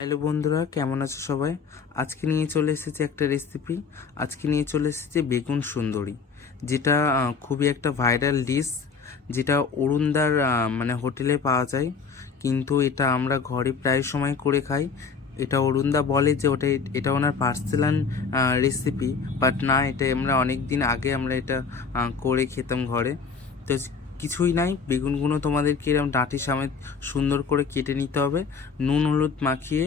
Hello বন্ধুরা, কেমন আছো সবাই? আজকে নিয়ে চলে এসেছি একটা রেসিপি। আজকে নিয়ে চলে এসেছি বেগুন সুন্দরী, যেটা খুবই একটা ভাইরাল ডিশ, যেটা অরুণদার মানে হোটেলে পাওয়া যায়। কিন্তু এটা আমরা ঘরে প্রায় সময় করে খাই। এটা অরুণদা বলে যে এটা ওনার পার্সোনাল রেসিপি, বাট না, এটা আমরা অনেক দিন আগে আমরা এটা করে খেতাম ঘরে। তো কিছুই নাই, বেগুনগুলো তোমাদেরকে এরকম ডাঁটি সমেত সুন্দর করে কেটে নিতে হবে। নুন হলুদ মাখিয়ে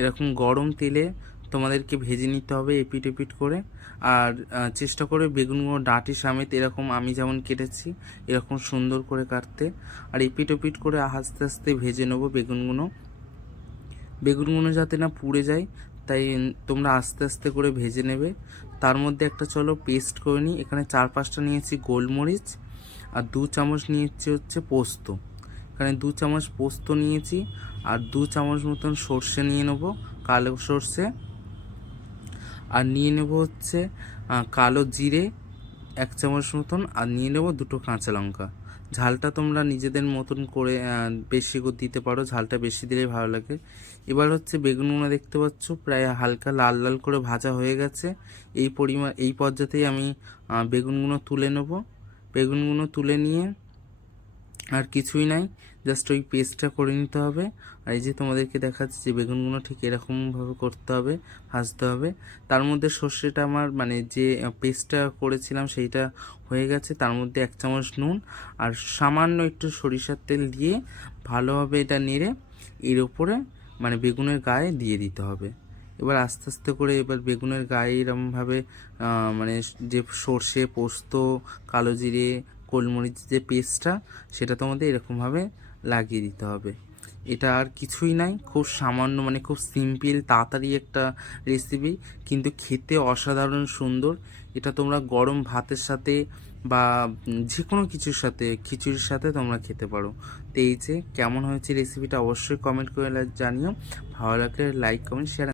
এরকম গরম তেলে তোমাদেরকে ভেজে নিতে হবে এপিট এপিট করে। আর চেষ্টা করে বেগুনগুলো ডাঁটি সমেত এরকম আমি যেমন কেটেছি এরকম সুন্দর করে কাটতে। আর এপিট ওপিট করে আস্তে আস্তে ভেজে নেবো বেগুনগুলো যাতে না পুড়ে যায়, তাই তোমরা আস্তে আস্তে করে ভেজে নেবে। তার মধ্যে একটা চলো পেস্ট করে নিই। এখানে 4-5টা নিয়েছি গোলমরিচ, আর 2 চামচ নিয়েছি হচ্ছে পোস্ত। এখানে 2 চামচ পোস্ত নিয়েছি, আর 2 চামচ মতন সর্ষে নিয়ে নেবো, কালো সর্ষে। আর নিয়ে নেব হচ্ছে কালো জিরে 1 চামচ মতন, আর নিয়ে নেব 2টো কাঁচা লঙ্কা। ঝালটা তোমরা নিজেদের মতন করে বেশি করে দিতে পারো, ঝালটা বেশি দিলেই ভালো লাগে। এবার হচ্ছে বেগুনগুলো দেখতে পাচ্ছ প্রায় হালকা লাল লাল করে ভাজা হয়ে গেছে। এই পর্যাতেই আমি বেগুনগুলো তুলে নেব। বেগুনগুলো তুলে নিয়ে আর কিছুই নাই, জাস্ট ওই পেস্টটা করে নিতে হবে। আর এই যে তোমাদেরকে দেখাচ্ছি যে বেগুনগুলো ঠিক এরকমভাবে করতে হবে, ভাজতে হবে। তার মধ্যে সর্ষেটা আমার মানে যে পেস্টটা করেছিলাম সেইটা হয়ে গেছে। তার মধ্যে 1 চামচ নুন আর সামান্য একটু সরিষার তেল দিয়ে ভালোভাবে এটা নেড়ে এর উপরে মানে বেগুনের গায়ে দিয়ে দিতে হবে। এবার আস্তে আস্তে করে এবার বেগুনের গায়ে এরকমভাবে মানে যে সর্ষে পোস্ত কালো জিরে গোলমরিচ যে পেস্টটা সেটা তোমাদের এরকমভাবে লাগিয়ে দিতে হবে। এটা আর কিছুই নাই, খুব সামান্য মানে খুব সিম্পল তাড়াতাড়ি একটা রেসিপি, কিন্তু খেতে অসাধারণ সুন্দর। এটা তোমরা গরম ভাতের সাথে বা যে কোনো কিছুর সাথে, খিচুড়ির সাথে তোমরা খেতে পারো। তো এই যে কেমন হয়েছে রেসিপিটা অবশ্যই কমেন্ট করে জানিও। ভালো লাগলে লাইক কমেন্ট শেয়ার।